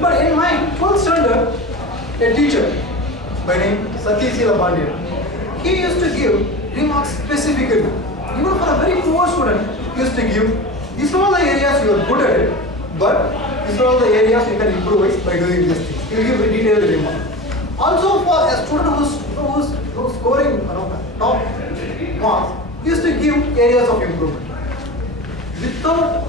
But in my 12th standard, a teacher by name Satyasila Pandya, he used to give remarks specifically. Even for a very poor student, he used to give, these are all the areas you are good at it, but these are all the areas you can improvise by doing this thing. He will give a detailed remark. Also for a student who's scoring top marks, he used to give areas of improvement. Without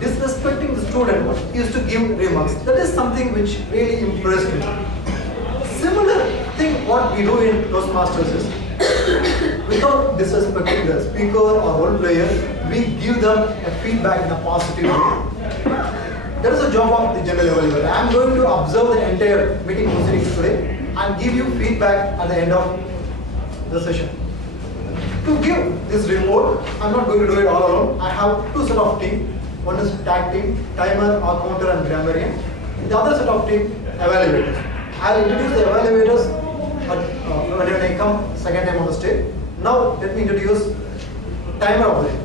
disrespecting the student, he used to give remarks. That is something which really impressed me. Similar thing what we do in Toastmasters is, without disrespecting the speaker or role player, we give them a feedback in a positive way. That is the job of the general evaluator. I am going to observe the entire meeting proceedings today and give you feedback at the end of the session. To give this report, I am not going to do it all alone. I have two set of team. One is tag team, timer, counter and grammarian. The other set of team, evaluators. I will introduce the evaluators when I come second time on the stage. Now let me introduce timer of the day.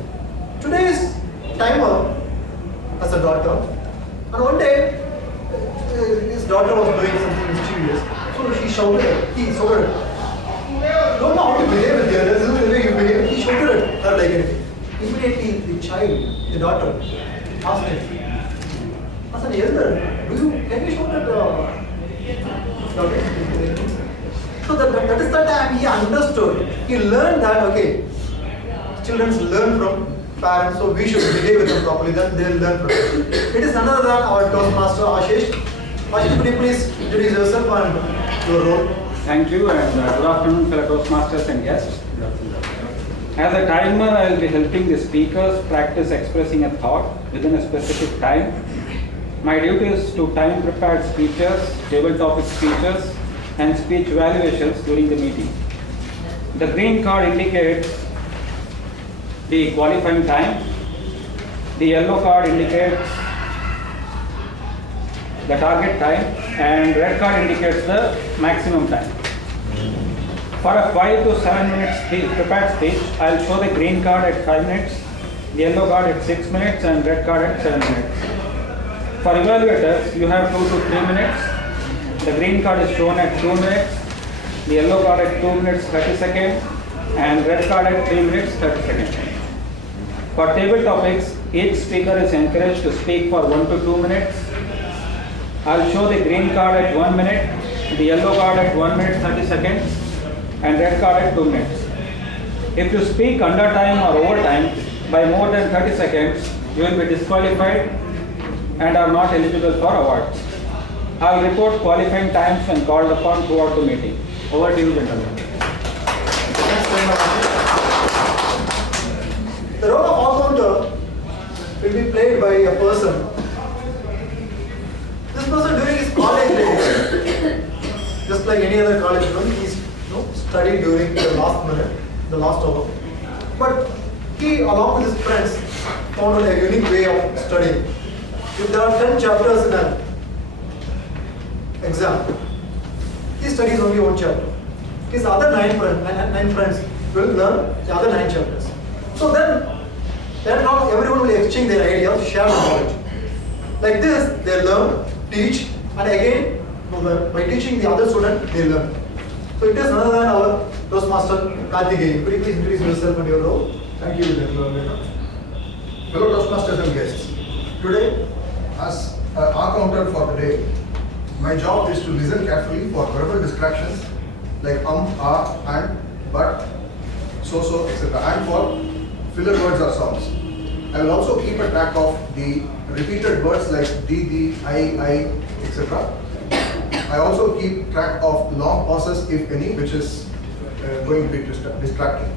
Today's timer has a daughter, and one day his daughter was doing something mischievous. So he shouted, don't know how to behave with the others, this is the way you behave. He shouted at her like anything. Immediately the child, the daughter, asked him, as an elder, can you shout at the daughter? So that is the time he understood. He learned that, okay, children learn from parents, so we should behave with them properly, then they will learn from it. It is none other than our Toastmaster Ashish. Ashish, could you please introduce yourself and your role? Thank you, and good afternoon, fellow Toastmasters and guests. As a timer, I will be helping the speakers practice expressing a thought within a specific time. My duty is to time prepared speeches, table topic speeches, and speech evaluations during the meeting. The green card indicates the qualifying time. The yellow card indicates the target time, and red card indicates the maximum time. For a 5 to 7 minutes prepared speech, I will show the green card at 5 minutes, the yellow card at 6 minutes, and red card at 7 minutes. For evaluators, you have 2 to 3 minutes. The green card is shown at 2 minutes, the yellow card at 2 minutes 30 seconds, and red card at 3 minutes 30 seconds. For table topics, each speaker is encouraged to speak for 1 to 2 minutes. I will show the green card at 1 minute, the yellow card at 1 minute 30 seconds, and red card at 2 minutes. If you speak under time or over time by more than 30 seconds, you will be disqualified and are not eligible for awards. I will report qualifying times when called upon throughout the meeting. Over to you, gentlemen. The role of all-rounder will be played by a person. This person during his college days, just like any other college student, he's studied during the last minute, the last hour. But he, along with his friends, found a unique way of studying. If there are 10 chapters in an exam, he studies only one chapter. His other nine friends will learn the other 9 chapters. So then not everyone will exchange their ideas, share knowledge. Like this, they learn, teach, and again, by teaching the other student, they learn. So it is none other than our Toastmaster Karthikeyan. Could you please introduce yourself and your role? Thank you, Dr. Fellow Toastmasters and guests. Today, as our counter for the day, my job is to listen carefully for verbal distractions like and, but, so, etc. and for filler words or sounds. I will also keep a track of the repeated words like the, I, etc. I also keep track of long pauses, if any, which is going to be distracting.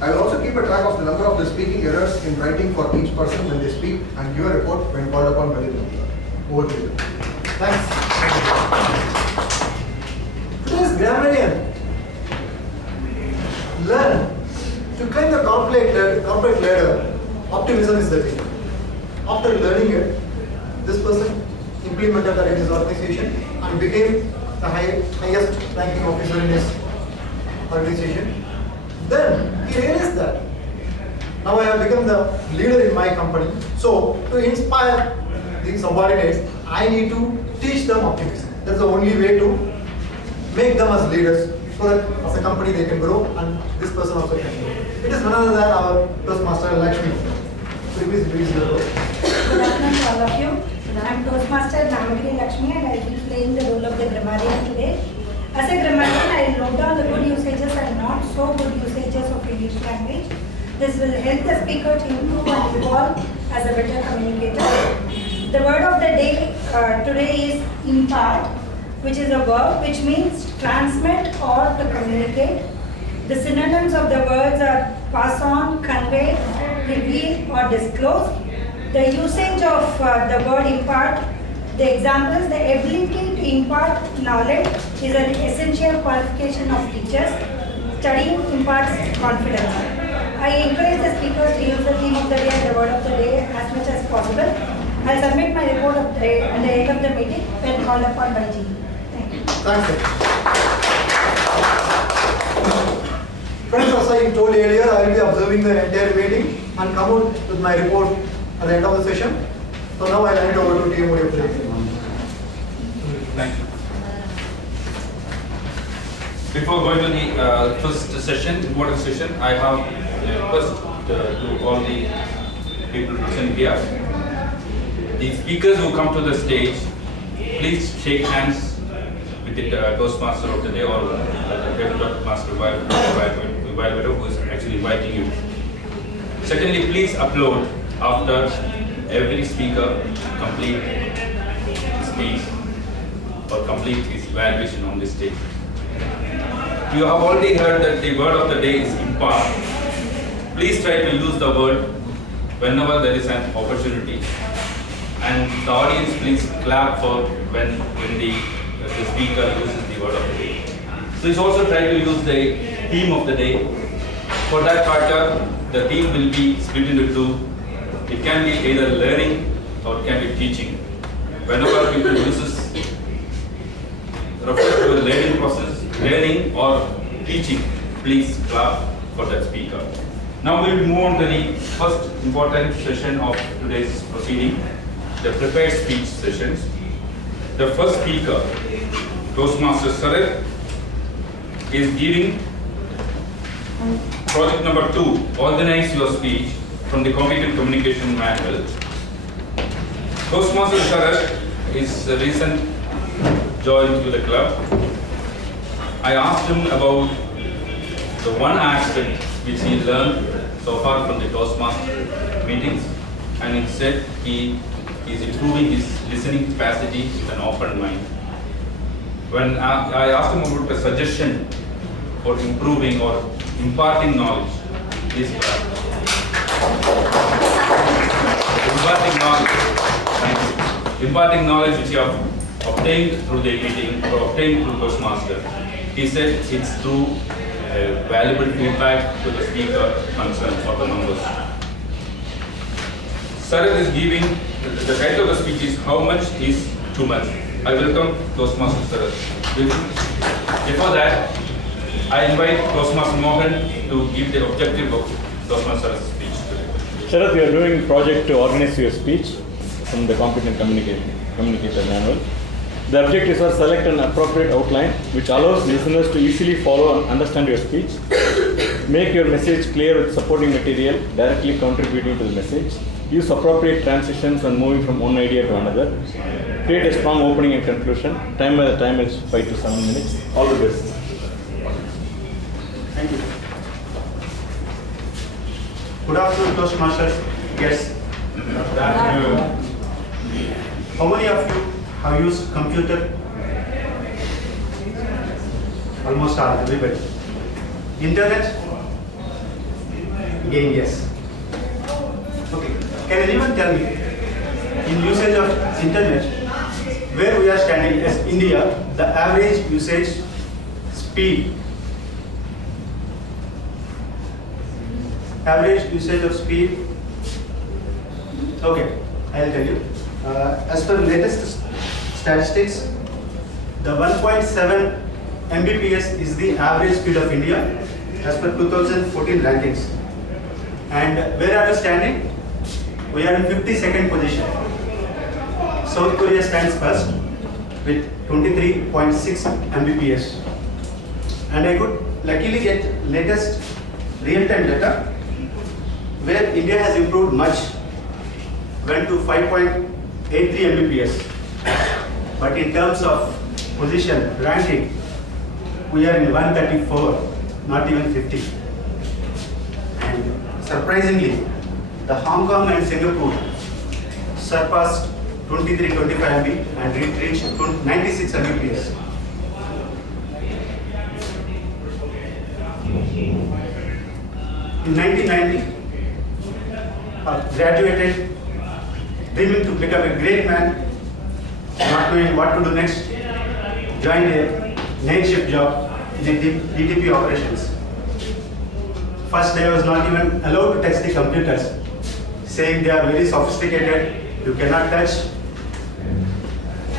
I will also keep a track of the number of the speaking errors in writing for each person when they speak and give a report when called upon by the meeting. Over to you. Thanks. Today's grammarian. Learn to climb the corporate ladder. Optimism is the thing. After learning it, this person implemented that in his organization and became the highest ranking officer in his organization. Then he realized that now I have become the leader in my company. So to inspire the subordinates, I need to teach them optimism. That's the only way to make them as leaders, so that as a company they can grow and this person also can grow. It is none other than our Toastmaster Lakshmi. Could you please introduce your role? Good afternoon to all of you. I'm Toastmaster Namagiri Lakshmi and I'll be playing the role of the grammarian today. As a grammarian, I'll note down the good usages and not so good usages of English language. This will help the speaker to improve and evolve as a better communicator. The word of the day today is impart, which is a verb which means transmit or to communicate. The synonyms of the words are pass on, convey, reveal or disclose. The usage of the word impart, the examples, the ability to impart knowledge is an essential qualification of teachers. Studying imparts confidence. I encourage the speakers to use the theme of the day and the word of the day as much as possible. I'll submit my report of the day at the end of the meeting when called upon by GE. Thank you. Thanks, sir. Friends, as I told earlier, I will be observing the entire meeting and come out with my report at the end of the session. So now I'll hand it over to TM Audio. Thank you. Before going to the first session, important session, I have a request to all the people present here. The speakers who come to the stage, please shake hands with the Toastmaster of the day or the Tabletop Master who is actually inviting you. Secondly, please applaud after every speaker complete his speech or complete his evaluation on the stage. You have already heard that the word of the day is impart. Please try to use the word whenever there is an opportunity. And the audience, please clap for when the speaker uses the word of the day. Please also try to use the theme of the day. For that matter, the theme will be split into two. It can be either learning or it can be teaching. Whenever people refer to a learning process, learning or teaching, please clap for that speaker. Now we will move on to the first important session of today's proceeding, the prepared speech sessions. The first speaker, Toastmaster Sarath, is giving project number 2, Organize Your Speech, from the Competent Communication Manual. Toastmaster Sarath is a recent joined to the club. I asked him about the one aspect which he learned so far from the Toastmaster meetings, and he said he is improving his listening capacity with an open mind. When I asked him about a suggestion for improving or imparting knowledge, please clap. Imparting knowledge. Thank you. Imparting knowledge which you have obtained through the meeting or obtained through Toastmaster. He said it's through valuable feedback to the speaker concerns of the members. Sarath is giving, the title of the speech is How Much is Too Much. I welcome Toastmaster Sarath. Before that, I invite Toastmaster Mohan to give the objective of Toastmaster Sarath's speech today. Sarath, we are doing a project to organize your speech from the Competent Communicator Manual. The objectives are select an appropriate outline which allows listeners to easily follow and understand your speech. Make your message clear with supporting material directly contributing to the message. Use appropriate transitions when moving from one idea to another. Create a strong opening and conclusion. Time is 5 to 7 minutes. All the best. Thank you. Good afternoon, Toastmasters, guests. Good afternoon. How many of you have used computer? Almost all, everybody. Internet? Again, yes. Okay. Can anyone tell me, in usage of internet, where we are standing as India, the average usage speed? Average usage of speed? Okay, I'll tell you. As per latest statistics, the 1.7 Mbps is the average speed of India as per 2014 rankings. And where are we standing? We are in 52nd position. South Korea stands first with 23.6 Mbps. And I could luckily get latest real-time data where India has improved much, went to 5.83 Mbps. But in terms of position, ranking, we are in 134, not even 50. And surprisingly, the Hong Kong and Singapore surpassed 23-25 MB and reached 96 Mbps. In 1990, I graduated dreaming to become a great man, not knowing what to do next, joined a night shift job in the DTP operations. First day I was not even allowed to touch the computers, saying they are very sophisticated, you cannot touch,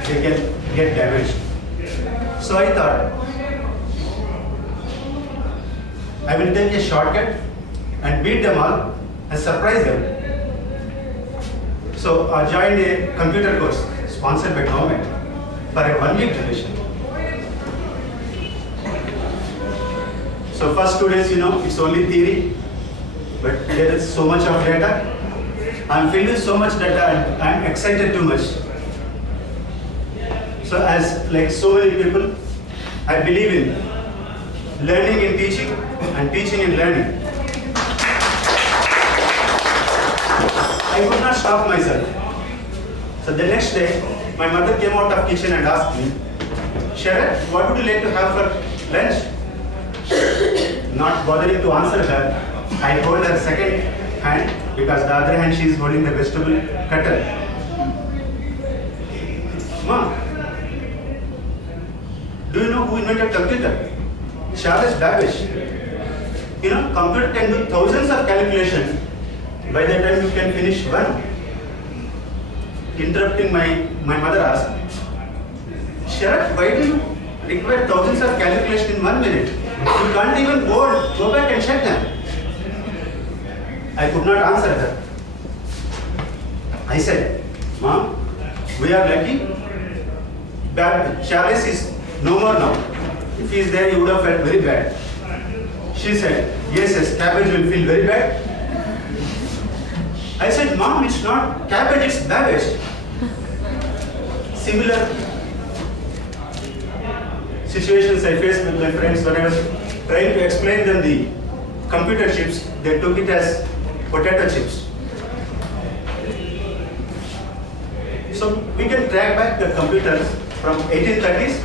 they can get damaged. So I thought, I will take a shortcut and beat them all and surprise them. So I joined a computer course sponsored by government for a 1-week duration. So first 2 days, it's only theory, but there is so much of data. I'm filled with so much data and I'm excited too much. So as like so many people, I believe in learning in teaching and teaching in learning. I could not stop myself. So the next day, my mother came out of kitchen and asked me, Sharat, what would you like to have for lunch? Not bothering to answer her, I hold her second hand because the other hand she is holding the vegetable cutter. Mom, do you know who invented computer? Charles Babbage. Computer can do thousands of calculations. By the time you can finish one. Interrupting my mother asked, Sharat, why do you require thousands of calculations in 1 minute? You can't even go back and check them. I could not answer her. I said, Mom, we are lucky. Charles is no more now. If he is there, you would have felt very bad. She said, yes, cabbage will feel very bad. I said, Mom, it's not cabbage, it's Babbage. Similar situations I faced with my friends when I was trying to explain them the computer chips, they took it as potato chips. So we can track back the computers from 1830s,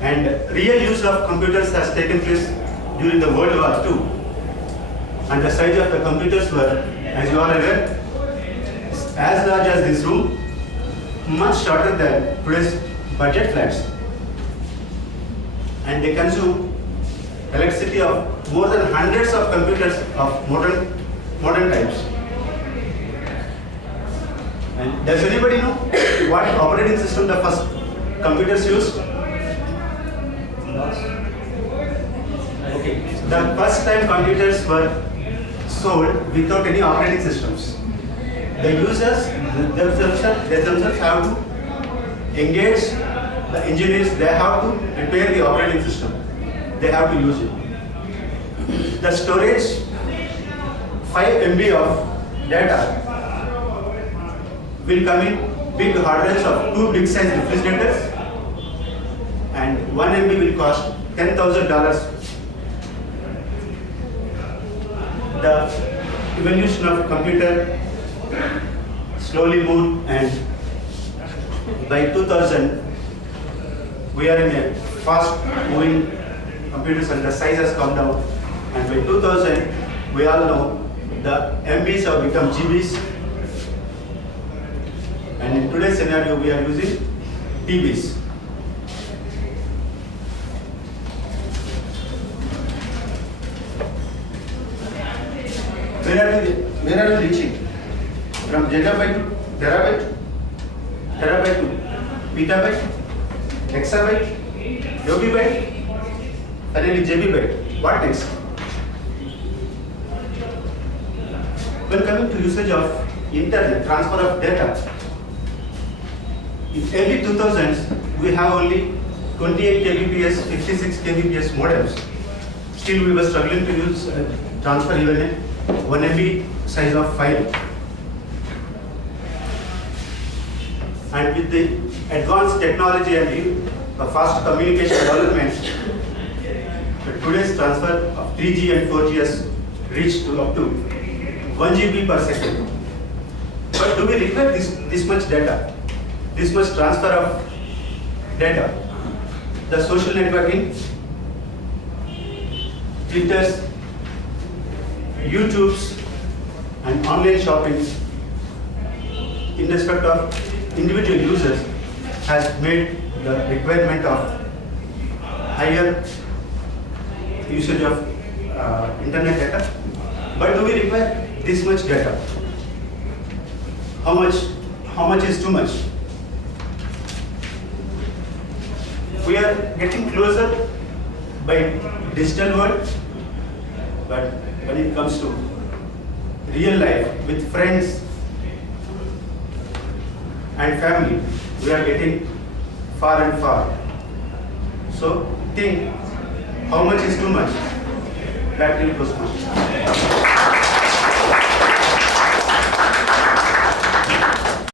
and real use of computers has taken place during the World War II. And the size of the computers were, as you are aware, as large as this room, much shorter than today's budget flats. And they consume electricity of more than hundreds of computers of modern times. And does anybody know what operating system the first computers used? Okay, the first time computers were sold without any operating systems. The users themselves have to engage the engineers, they have to prepare the operating system. They have to use it. The storage, 5 MB of data will come in big hard drives of 2 big size refrigerators, and 1 MB will cost $10,000. The evolution of computer slowly moved, and by 2000 we are in a fast moving computers and the size has come down, and by 2000 we all know the MBs have become GBs, and in today's scenario we are using TBs. Where are we reaching? From gigabyte to terabyte, terabyte to petabyte, exabyte, yogibyte, finally JB-byte. What next? When coming to usage of internet, transfer of data. In early 2000s, we have only 28 kbps, 56 kbps modems. Still, we were struggling to use transfer even a 1 MB size of file. And with the advanced technology and the fast communication development, today's transfer of 3G and 4G has reached to up to 1 GB per second. But do we require this much data? This much transfer of data? The social networking, Twitters, YouTubes, and online shopping in respect of individual users has made the requirement of higher usage of internet data. But do we require this much data? How much is too much? We are getting closer by digital world, but when it comes to real life with friends and family, we are getting far and far. So think, how much is too much? Back to you, Kusma.